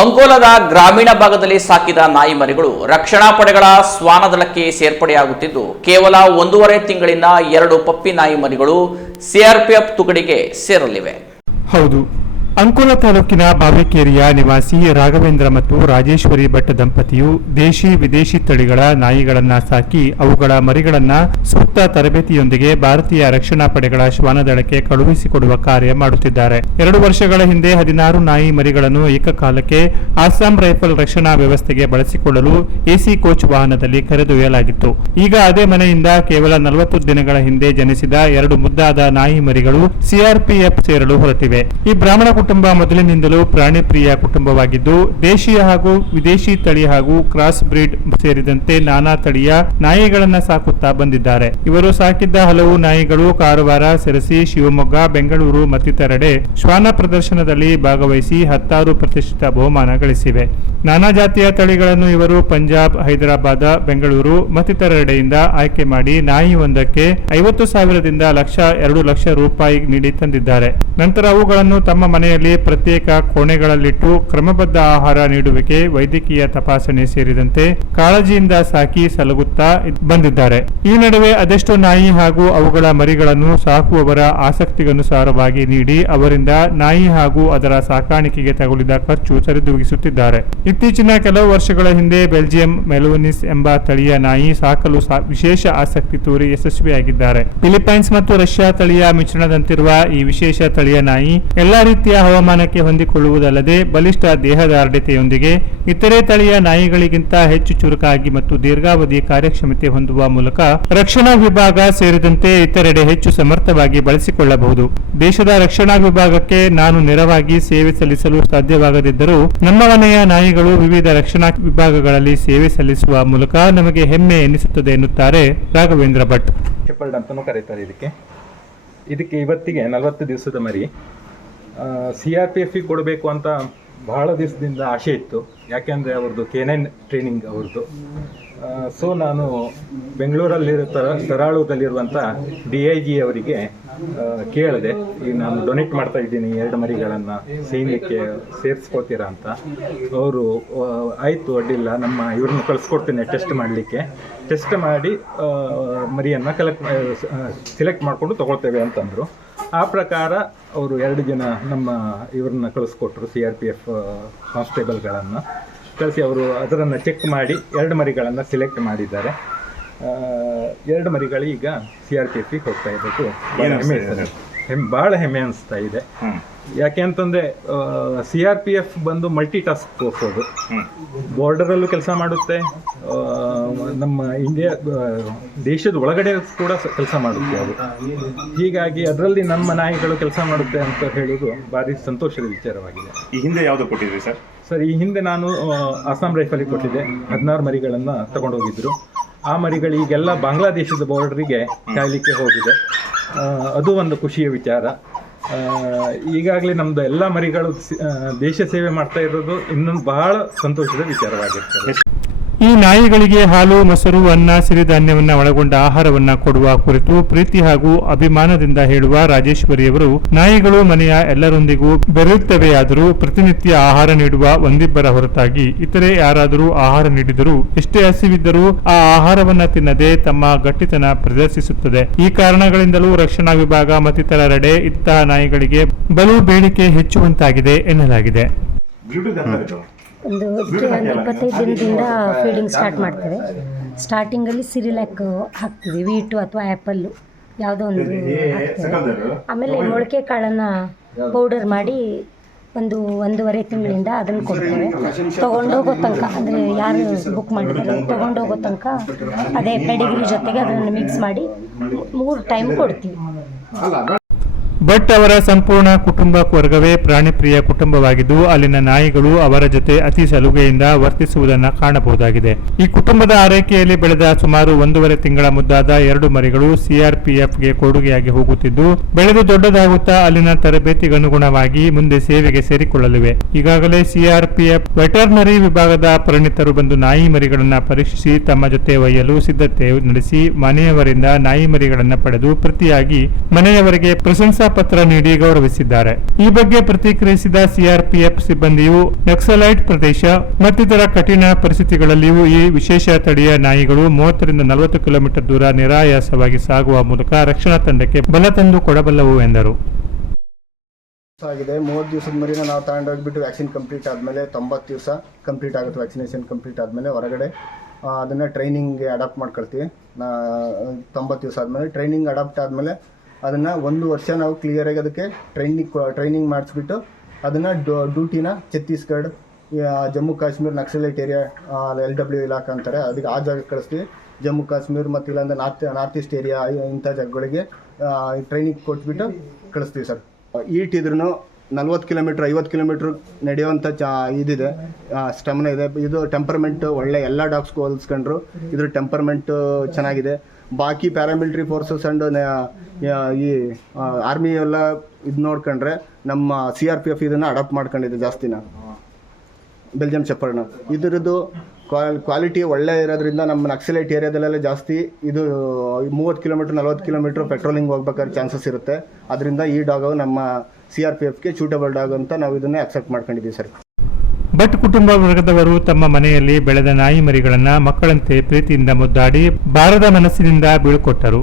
ಅಂಕೋಲದ ಗ್ರಾಮೀಣ ಭಾಗದಲ್ಲಿ ಸಾಕಿದ ನಾಯಿ ಮರಿಗಳು ರಕ್ಷಣಾ ಪಡೆಗಳ ಶ್ವಾನದಳಕ್ಕೆ ಸೇರ್ಪಡೆಯಾಗುತ್ತಿದ್ದು, ಕೇವಲ ಒಂದೂವರೆ ತಿಂಗಳಿನ ಎರಡು ಪಪ್ಪಿ ನಾಯಿ ಮರಿಗಳು ಸಿಆರ್ಪಿಎಫ್ ತುಕಡಿಗೆ ಸೇರಲಿವೆ. ಹೌದು. ಅಂಕೋಲ ತಾಲೂಕಿನ ಬಾವಿಕೇರಿಯ ನಿವಾಸಿ ರಾಘವೇಂದ್ರ ಮತ್ತು ರಾಜೇಶ್ವರಿ ಭಟ್ ದಂಪತಿಯು ದೇಶಿ ವಿದೇಶಿ ತಳಿಗಳ ನಾಯಿಗಳನ್ನ ಸಾಕಿ ಅವುಗಳ ಮರಿಗಳನ್ನ ಸೂಕ್ತ ತರಬೇತಿಯೊಂದಿಗೆ ಭಾರತೀಯ ರಕ್ಷಣಾ ಪಡೆಗಳ ಶ್ವಾನದಳಕ್ಕೆ ಕಳುಹಿಸಿಕೊಡುವ ಕಾರ್ಯ ಮಾಡುತ್ತಿದ್ದಾರೆ. ಎರಡು ವರ್ಷಗಳ ಹಿಂದೆ ಹದಿನಾರು ನಾಯಿ ಮರಿಗಳನ್ನು ಏಕಕಾಲಕ್ಕೆ ಅಸ್ಸಾಂ ರೈಫಲ್ ರಕ್ಷಣಾ ವ್ಯವಸ್ಥೆಗೆ ಬಳಸಿಕೊಳ್ಳಲು ಎಸಿ ಕೋಚ್ ವಾಹನದಲ್ಲಿ ಕರೆದೊಯ್ಯಲಾಗಿತ್ತು. ಈಗ ಅದೇ ಮನೆಯಿಂದ ಕೇವಲ ನಲವತ್ತು ದಿನಗಳ ಹಿಂದೆ ಜನಿಸಿದ ಎರಡು ಮುದ್ದಾದ ನಾಯಿ ಮರಿಗಳು ಸಿಆರ್ಪಿಎಫ್ ಸೇರಲು ಹೊರಟಿವೆ. ಈ ಬ್ರಾಹ್ಮಣ ಕುಟುಂಬ ಮೊದಲಿನಿಂದಲೂ ಪ್ರಾಣಿ ಪ್ರಿಯ ಕುಟುಂಬವಾಗಿದ್ದು, ದೇಶೀಯ ಹಾಗೂ ವಿದೇಶಿ ತಳಿ ಹಾಗೂ ಕ್ರಾಸ್ ಬ್ರೀಡ್ ಸೇರಿದಂತೆ ನಾನಾ ತಳಿಯ ನಾಯಿಗಳನ್ನ ಸಾಕುತ್ತಾ ಬಂದಿದ್ದಾರೆ. ಇವರು ಸಾಕಿದ್ದ ಹಲವು ನಾಯಿಗಳು ಕಾರವಾರ, ಸಿರಸಿ, ಶಿವಮೊಗ್ಗ, ಬೆಂಗಳೂರು ಮತ್ತಿತರೆಡೆ ಶ್ವಾನ ಪ್ರದರ್ಶನದಲ್ಲಿ ಭಾಗವಹಿಸಿ ಹತ್ತಾರು ಪ್ರತಿಷ್ಠಿತ ಬಹುಮಾನ ಗಳಿಸಿವೆ. ನಾನಾ ಜಾತಿಯ ತಳಿಗಳನ್ನು ಇವರು ಪಂಜಾಬ್, ಹೈದರಾಬಾದ್, ಬೆಂಗಳೂರು ಮತ್ತಿತರೆಡೆಯಿಂದ ಆಯ್ಕೆ ಮಾಡಿ ನಾಯಿ ಒಂದಕ್ಕೆ ಐವತ್ತು ಸಾವಿರದಿಂದ ಲಕ್ಷ ಎರಡು ಲಕ್ಷ ರೂಪಾಯಿ ನೀಡಿ ತಂದಿದ್ದಾರೆ. ನಂತರ ಅವುಗಳನ್ನು ತಮ್ಮ ಮನೆಯಲ್ಲಿ ಪ್ರತ್ಯೇಕ ಕೋಣೆಗಳಲ್ಲಿಟ್ಟು ಕ್ರಮಬದ್ಧ ಆಹಾರ ನೀಡುವಿಕೆ ವೈದ್ಯಕೀಯ ತಪಾಸಣೆ ಸೇರಿದಂತೆ ಕಾಳಜಿಯಿಂದ ಸಾಕಿ ಸಲಗುತ್ತಾ ಬಂದಿದ್ದಾರೆ. ಈ ನಡುವೆ ಅದೆಷ್ಟು ನಾಯಿ ಹಾಗೂ ಅವುಗಳ ಮರಿಗಳನ್ನು ಸಾಕುವವರ ಆಸಕ್ತಿಗನುಸಾರವಾಗಿ ನೀಡಿ ಅವರಿಂದ ನಾಯಿ ಹಾಗೂ ಅದರ ಸಾಕಾಣಿಕೆಗೆ ತಗುಲಿದ ಖರ್ಚು ಸರಿದೂಗಿಸುತ್ತಿದ್ದಾರೆ. ಇತ್ತೀಚಿನ ಕೆಲವು ವರ್ಷಗಳ ಹಿಂದೆ ಬೆಲ್ಜಿಯಂ ಮೆಲೋನಿಸ್ ಎಂಬ ತಳಿಯ ನಾಯಿ ಸಾಕಲು ವಿಶೇಷ ಆಸಕ್ತಿ ತೋರಿ ಯಶಸ್ವಿಯಾಗಿದ್ದಾರೆ. ಫಿಲಿಪೈನ್ಸ್ ಮತ್ತು ರಷ್ಯಾ ತಳಿಯ ಮಿಶ್ರಣದಂತಿರುವ ಈ ವಿಶೇಷ ತಳಿಯ ನಾಯಿ ಎಲ್ಲಾ ರೀತಿಯ ಹವಾಮಾನಕ್ಕೆ ಹೊಂದಿಕೊಳ್ಳುವುದಲ್ಲದೆ ಬಲಿಷ್ಠ ದೇಹದಾರ್ಢ್ಯತೆಯೊಂದಿಗೆ ಇತರೆ ತಳಿಯ ನಾಯಿಗಳಿಗಿಂತ ಹೆಚ್ಚು ಚುರುಕಾಗಿ ಮತ್ತು ದೀರ್ಘಾವಧಿ ಕಾರ್ಯಕ್ಷಮತೆ ಹೊಂದುವ ಮೂಲಕ ರಕ್ಷಣಾ ವಿಭಾಗ ಸೇರಿದಂತೆ ಇತರೆಡೆ ಹೆಚ್ಚು ಸಮರ್ಥವಾಗಿ ಬಳಸಿಕೊಳ್ಳಬಹುದು. ದೇಶದ ರಕ್ಷಣಾ ವಿಭಾಗಕ್ಕೆ ನಾನು ನೆರವಾಗಿ ಸೇವೆ ಸಲ್ಲಿಸಲು ಸಾಧ್ಯವಾಗದಿದ್ದರೂ ನಮ್ಮ ಮನೆಯ ನಾಯಿಗಳು ವಿವಿಧ ರಕ್ಷಣಾ ವಿಭಾಗಗಳಲ್ಲಿ ಸೇವೆ ಸಲ್ಲಿಸುವ ಮೂಲಕ ನಮಗೆ ಹೆಮ್ಮೆ ಎನಿಸುತ್ತದೆ ಎನ್ನುತ್ತಾರೆ ರಾಘವೇಂದ್ರ ಭಟ್. ಅಂತಲೂ ಕರೀತಾರೆ ಇದಕ್ಕೆ. ಇದಕ್ಕೆ ಇವತ್ತಿಗೆ ನಲವತ್ತು ದಿವಸದ ಮರಿ. ಸಿ ಆರ್ ಪಿ ಎಫಿಗೆ ಕೊಡಬೇಕು ಅಂತ ಬಹಳ ದಿವಸದಿಂದ ಆಸೆ ಇತ್ತು. ಯಾಕೆಂದರೆ ಅವ್ರದ್ದು ಕೆನೈನ್ ಟ್ರೈನಿಂಗ್ ಅವ್ರದ್ದು ಸೊ ನಾನು ಬೆಂಗಳೂರಲ್ಲಿರೋ ತರ ತರಾಳೂದಲ್ಲಿರುವಂಥ ಡಿ ಐ ಜಿ ಅವರಿಗೆ ಕೇಳಿದೆ. ಈಗ ನಾನು ಡೊನೇಟ್ ಮಾಡ್ತಾ ಇದ್ದೀನಿ ಎರಡು ಮರಿಗಳನ್ನು ಸೈನ್ಯಕ್ಕೆ ಸೇರಿಸ್ಕೋತೀರಾ ಅಂತ. ಅವರು ಆಯಿತು ಅಡ್ಡಿಲ್ಲ, ನಮ್ಮ ಇವ್ರನ್ನ ಕಳಿಸ್ಕೊಡ್ತೀನಿ ಟೆಸ್ಟ್ ಮಾಡಲಿಕ್ಕೆ. ಟೆಸ್ಟ್ ಮಾಡಿ ಮರಿಯನ್ನು ಕಲೆಕ್ಟ್ ಸಿಲೆಕ್ಟ್ ಮಾಡಿಕೊಂಡು ತಗೊಳ್ತೇವೆ ಅಂತಂದರು. ಆ ಪ್ರಕಾರ ಅವರು ಎರಡು ಜನ ನಮ್ಮ ಇವ್ರನ್ನ ಕಳಿಸ್ಕೊಟ್ರು ಸಿ ಆರ್ ಪಿ ಎಫ್ ಕಾನ್ಸ್ಟೇಬಲ್ಗಳನ್ನು. ಕಳಿಸಿ ಅವರು ಅದರನ್ನು ಚೆಕ್ ಮಾಡಿ ಎರಡು ಮರಿಗಳನ್ನು ಸಿಲೆಕ್ಟ್ ಮಾಡಿದ್ದಾರೆ. ಎರಡು ಮರಿಗಳು ಈಗ ಸಿ ಆರ್ ಪಿ ಎಫ್ಗೆ ಹೋಗ್ತಾ ಇರಬೇಕು ಹೆಮ್ಮೆ. ಹೆಮ್ಮೆ ಭಾಳ ಹೆಮ್ಮೆ ಅನಿಸ್ತಾ ಇದೆ. ಯಾಕೆ ಅಂತಂದರೆ ಸಿ ಆರ್ ಪಿ ಎಫ್ ಬಂದು ಮಲ್ಟಿ ಟಾಸ್ಕ್ ಫೋರ್ಸ್ ಅದು ಬಾರ್ಡರಲ್ಲೂ ಕೆಲಸ ಮಾಡುತ್ತೆ. ನಮ್ಮ ಇಂಡಿಯಾ ದೇಶದ ಒಳಗಡೆ ಕೂಡ ಕೆಲಸ ಮಾಡುತ್ತೆ ಅದು. ಹೀಗಾಗಿ ಅದರಲ್ಲಿ ನಮ್ಮ ನಾಯಿಗಳು ಕೆಲಸ ಮಾಡುತ್ತೆ ಅಂತ ಹೇಳೋದು ಭಾರಿ ಸಂತೋಷದ ವಿಚಾರವಾಗಿದೆ. ಈ ಹಿಂದೆ ಯಾವುದು ಕೊಟ್ಟಿದ್ರಿ ಸರ್? ಸರ್ ಈ ಹಿಂದೆ ನಾನು ಅಸ್ಸಾಂ ರೈಫಲಿಗೆ ಕೊಟ್ಟಿದ್ದೆ. ಹದಿನಾರು ಮರಿಗಳನ್ನು ತಗೊಂಡೋಗಿದ್ರು. ಆ ಮರಿಗಳು ಈಗೆಲ್ಲ ಬಾಂಗ್ಲಾದೇಶದ ಬಾರ್ಡ್ರಿಗೆ ಕಾಯ್ಲಿಕ್ಕೆ ಹೋಗಿದೆ. ಅದು ಒಂದು ಖುಷಿಯ ವಿಚಾರ. ಈಗಾಗಲೇ ನಮ್ದು ಎಲ್ಲ ಮರಿಗಳು ದೇಶ ಸೇವೆ ಮಾಡ್ತಾ ಇರೋದು ಇನ್ನೊಂದು ಬಹಳ ಸಂತೋಷದ ವಿಚಾರವಾಗಿರ್ತದೆ. ಈ ನಾಯಿಗಳಿಗೆ ಹಾಲು ಮೊಸರು ಅನ್ನ ಸಿರಿಧಾನ್ಯವನ್ನ ಒಳಗೊಂಡ ಆಹಾರವನ್ನು ಕೊಡುವ ಕುರಿತು ಪ್ರೀತಿ ಹಾಗೂ ಅಭಿಮಾನದಿಂದ ಹೇಳುವ ರಾಜೇಶ್ವರಿಯವರು ನಾಯಿಗಳು ಮನೆಯ ಎಲ್ಲರೊಂದಿಗೂ ಬೆರೆಯುತ್ತವೆಯಾದರೂ ಪ್ರತಿನಿತ್ಯ ಆಹಾರ ನೀಡುವ ಒಂದಿಬ್ಬರ ಹೊರತಾಗಿ ಇತರೆ ಯಾರಾದರೂ ಆಹಾರ ನೀಡಿದರೂ ಎಷ್ಟೇ ಹಸಿವಿದ್ದರೂ ಆ ಆಹಾರವನ್ನು ತಿನ್ನದೆ ತಮ್ಮ ಗಟ್ಟಿತನ ಪ್ರದರ್ಶಿಸುತ್ತದೆ. ಈ ಕಾರಣಗಳಿಂದಲೂ ರಕ್ಷಣಾ ವಿಭಾಗ ಮತ್ತಿತರರೆಡೆ ಇಂತಹ ನಾಯಿಗಳಿಗೆ ಬಲು ಬೇಡಿಕೆ ಹೆಚ್ಚುವಂತಾಗಿದೆ ಎನ್ನಲಾಗಿದೆ. ಒಂದು ಇಪ್ಪತ್ತೈದು ದಿನದಿಂದ ಫೀಡಿಂಗ್ ಸ್ಟಾರ್ಟ್ ಮಾಡ್ತೇವೆ. ಸ್ಟಾರ್ಟಿಂಗಲ್ಲಿ ಸಿರಿಲ್ಯಾಕ್ ಹಾಕ್ತೀವಿ ವೀಟು ಅಥವಾ ಆ್ಯಪಲ್ಲು ಯಾವುದೋ ಒಂದು ಹಾಕ್ತೇವೆ. ಆಮೇಲೆ ಮೊಳಕೆ ಕಾಳನ್ನು ಪೌಡರ್ ಮಾಡಿ ಒಂದು ಒಂದೂವರೆ ತಿಂಗಳಿಂದ ಅದನ್ನು ಕೊಡ್ತೇವೆ. ತೊಗೊಂಡೋಗೋ ತನಕ ಅಂದರೆ ಯಾರು ಬುಕ್ ಮಾಡಿದ್ದಾರೆ ತೊಗೊಂಡೋಗೋ ತನಕ ಅದೇ ಪೆಡಿಗ್ರಿ ಜೊತೆಗೆ ಅದನ್ನು ಮಿಕ್ಸ್ ಮಾಡಿ ಮೂರು ಟೈಮ್ ಕೊಡ್ತೀವಿ. ಭಟ್ ಅವರ ಸಂಪೂರ್ಣ ಕುಟುಂಬ ವರ್ಗವೇ ಪ್ರಾಣಿ ಪ್ರಿಯ ಕುಟುಂಬವಾಗಿದ್ದು, ಅಲ್ಲಿನ ನಾಯಿಗಳು ಅವರ ಜೊತೆ ಅತಿ ಸಲುಗೆಯಿಂದ ವರ್ತಿಸುವುದನ್ನು ಕಾಣಬಹುದಾಗಿದೆ. ಈ ಕುಟುಂಬದ ಆರೈಕೆಯಲ್ಲಿ ಬೆಳೆದ ಸುಮಾರು ಒಂದೂವರೆ ತಿಂಗಳ ಮುದ್ದಾದ ಎರಡು ಮರಿಗಳು ಸಿಆರ್ಪಿಎಫ್ಗೆ ಕೊಡುಗೆಯಾಗಿ ಹೋಗುತ್ತಿದ್ದು, ಬೆಳೆದು ದೊಡ್ಡದಾಗುತ್ತಾ ಅಲ್ಲಿನ ತರಬೇತಿಗನುಗುಣವಾಗಿ ಮುಂದೆ ಸೇವೆಗೆ ಸೇರಿಕೊಳ್ಳಲಿವೆ. ಈಗಾಗಲೇ ಸಿಆರ್ಪಿಎಫ್ ವೆಟರ್ನರಿ ವಿಭಾಗದ ಪರಿಣಿತರು ಬಂದು ನಾಯಿ ಮರಿಗಳನ್ನು ಪರೀಕ್ಷಿಸಿ ತಮ್ಮ ಜೊತೆ ಒಯ್ಯಲು ಸಿದ್ಧತೆ ನಡೆಸಿ ಮನೆಯವರಿಂದ ನಾಯಿ ಮರಿಗಳನ್ನು ಪಡೆದು ಪ್ರತಿಯಾಗಿ ಮನೆಯವರಿಗೆ ಪ್ರಶಂಸಾ ಪತ್ರ ನೀಡಿ ಗೌರವಿಸಿದ್ದಾರೆ. ಈ ಬಗ್ಗೆ ಪ್ರತಿಕ್ರಿಯಿಸಿದ ಸಿಆರ್ಪಿಎಫ್ ಸಿಬ್ಬಂದಿಯು ನಕ್ಸಲೈಟ್ ಪ್ರದೇಶ ಮತ್ತಿತರ ಕಠಿಣ ಪರಿಸ್ಥಿತಿಗಳಲ್ಲಿಯೂ ಈ ವಿಶೇಷ ತಳಿಯ ನಾಯಿಗಳು ಮೂವತ್ತರಿಂದ ನಲವತ್ತು ಕಿಲೋಮೀಟರ್ ದೂರ ನಿರಾಯಾಸವಾಗಿ ಸಾಗುವ ಮೂಲಕ ರಕ್ಷಣಾ ತಂಡಕ್ಕೆ ಬಲ ತಂದು ಕೊಡಬಲ್ಲವು ಎಂದರು. ಆಗಿದೆ. ಮೂವತ್ತು ದಿವಸದ ಮರಿನ ನಾವು ತಗೊಂಡೋಗ್ಬಿಟ್ಟು ವ್ಯಾಕ್ಸಿನ್ ಕಂಪ್ಲೀಟ್ ಆದಮೇಲೆ ತೊಂಬತ್ತು ದಿವಸ ಕಂಪ್ಲೀಟ್ ಆಗುತ್ತೆ ವ್ಯಾಕ್ಸಿನೇಷನ್ ಕಂಪ್ಲೀಟ್ ಆದಮೇಲೆ ಹೊರಗಡೆ. ಅದನ್ನ ಅದನ್ನು ಟ್ರೈನಿಂಗ್ಗೆ ಅಡಾಪ್ಟ್ ಮಾಡ್ಕೊಳ್ತೀವಿ. ನಾ, ತೊಂಬತ್ತು ದಿವಸ ಆದಮೇಲೆ ಟ್ರೈನಿಂಗ್ ಅಡಾಪ್ಟ್ ಆದಮೇಲೆ ಅದನ್ನು ಒಂದು ವರ್ಷ ನಾವು ಕ್ಲಿಯರಾಗಿ ಅದಕ್ಕೆ ಟ್ರೈನಿಂಗ್ ಟ್ರೈನಿಂಗ್ ಮಾಡಿಸ್ಬಿಟ್ಟು ಅದನ್ನು ಡ್ಯೂಟಿನ Chhattisgarh Jammu Kashmir Naxalite area L W ಇಲಾಖೆ ಅಂತಾರೆ. ಅದಕ್ಕೆ ಆ ಜಾಗಕ್ಕೆ ಕಳಿಸ್ತೀವಿ. ಜಮ್ಮು ಕಾಶ್ಮೀರ್ ಮತ್ತು ಇಲ್ಲಾಂದ್ರೆ ನಾರ್ತ್ ನಾರ್ತ್ ಈಸ್ಟ್ ಏರಿಯಾ ಇಂಥ ಜಾಗಗಳಿಗೆ ಟ್ರೈನಿಂಗ್ ಕೊಟ್ಬಿಟ್ಟು ಕಳಿಸ್ತೀವಿ ಸರ್. ಈಟ್ ಇದ್ರೂ ನಲ್ವತ್ತು ಕಿಲೋಮೀಟ್ರ್ ಐವತ್ತು ಕಿಲೋಮೀಟ್ರ್ ನಡೆಯುವಂಥ ಚಾ ಇದಿದೆ. ಸ್ಟಮ್ನ ಇದೆ. ಇದು ಟೆಂಪರ್ಮೆಂಟ್ ಒಳ್ಳೆ ಎಲ್ಲ ಡಾಗ್ಸ್ಗೂ ಹೋಲಿಸ್ಕೊಂಡ್ರು. ಇದ್ರ ಟೆಂಪರ್ಮೆಂಟು ಚೆನ್ನಾಗಿದೆ. ಬಾಕಿ ಪ್ಯಾರಾಮಿಲ್ಟ್ರಿ ಫೋರ್ಸಸ್ ಆ್ಯಂಡ್ ಈ ಆರ್ಮಿ ಎಲ್ಲ ಇದು ನೋಡ್ಕೊಂಡ್ರೆ ನಮ್ಮ ಸಿ ಆರ್ ಪಿ ಎಫ್ ಇದನ್ನು ಅಡಾಪ್ಟ್ ಮಾಡ್ಕೊಂಡಿದೆ ಜಾಸ್ತಿನ. ಬೆಲ್ಜಿಯಂ ಶೆಪರ್ಡ್ನ ಇದರದ್ದು ಕ್ವಾಲಿಟಿ ಒಳ್ಳೆ ಇರೋದ್ರಿಂದ ನಮ್ಮ ನಕ್ಸಲೈಟ್ ಏರಿಯಾದಲ್ಲೆಲ್ಲ ಜಾಸ್ತಿ ಇದು ಮೂವತ್ತು ಕಿಲೋಮೀಟ್ರ್, ನಲ್ವತ್ತು ಕಿಲೋಮೀಟ್ರ್ ಪೆಟ್ರೋಲಿಂಗ್ ಹೋಗ್ಬೇಕಾದ್ರೆ ಚಾನ್ಸಸ್ ಇರುತ್ತೆ. ಅದರಿಂದ ಈ ಡಾಗ್ ನಮ್ಮ ಸಿ ಆರ್ ಪಿ ಎಫ್ಗೆ ಸೂಟಬಲ್ ಡಾಗ್ ಅಂತ ನಾವು ಇದನ್ನೇ ಅಕ್ಸೆಪ್ಟ್ ಮಾಡ್ಕೊಂಡಿದ್ದೀವಿ ಸರ್. ಭಟ್ ಕುಟುಂಬ ವರ್ಗದವರು ತಮ್ಮ ಮನೆಯಲ್ಲಿ ಬೆಳೆದ ನಾಯಿ ಮರಿಗಳನ್ನು ಮಕ್ಕಳಂತೆ ಪ್ರೀತಿಯಿಂದ ಮುದ್ದಾಡಿ, ಬಾರದ ಮನಸ್ಸಿನಿಂದ ಬೀಳ್ಕೊಟ್ಟರು.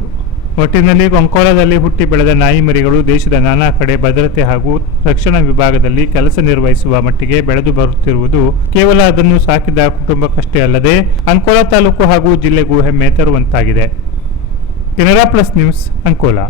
ಒಟ್ಟಿನಲ್ಲಿ ಕೊಂಕೋಲದಲ್ಲಿ ಹುಟ್ಟಿ ಬೆಳೆದ ನಾಯಿ ಮರಿಗಳು ದೇಶದ ನಾನಾ ಕಡೆ ಭದ್ರತೆ ಹಾಗೂ ರಕ್ಷಣಾ ವಿಭಾಗದಲ್ಲಿ ಕೆಲಸ ನಿರ್ವಹಿಸುವ ಮಟ್ಟಿಗೆ ಬೆಳೆದು ಬರುತ್ತಿರುವುದು ಕೇವಲ ಅದನ್ನು ಸಾಕಿದ ಕುಟುಂಬಕ್ಕಷ್ಟೇ ಅಲ್ಲದೆ ಅಂಕೋಲಾ ತಾಲೂಕು ಹಾಗೂ ಜಿಲ್ಲೆಗೂ ಹೆಮ್ಮೆ ತರುವಂತಾಗಿದೆ ಕೆನರಾ ಪ್ಲಸ್ ನ್ಯೂಸ್ ಅಂಕೋಲಾ.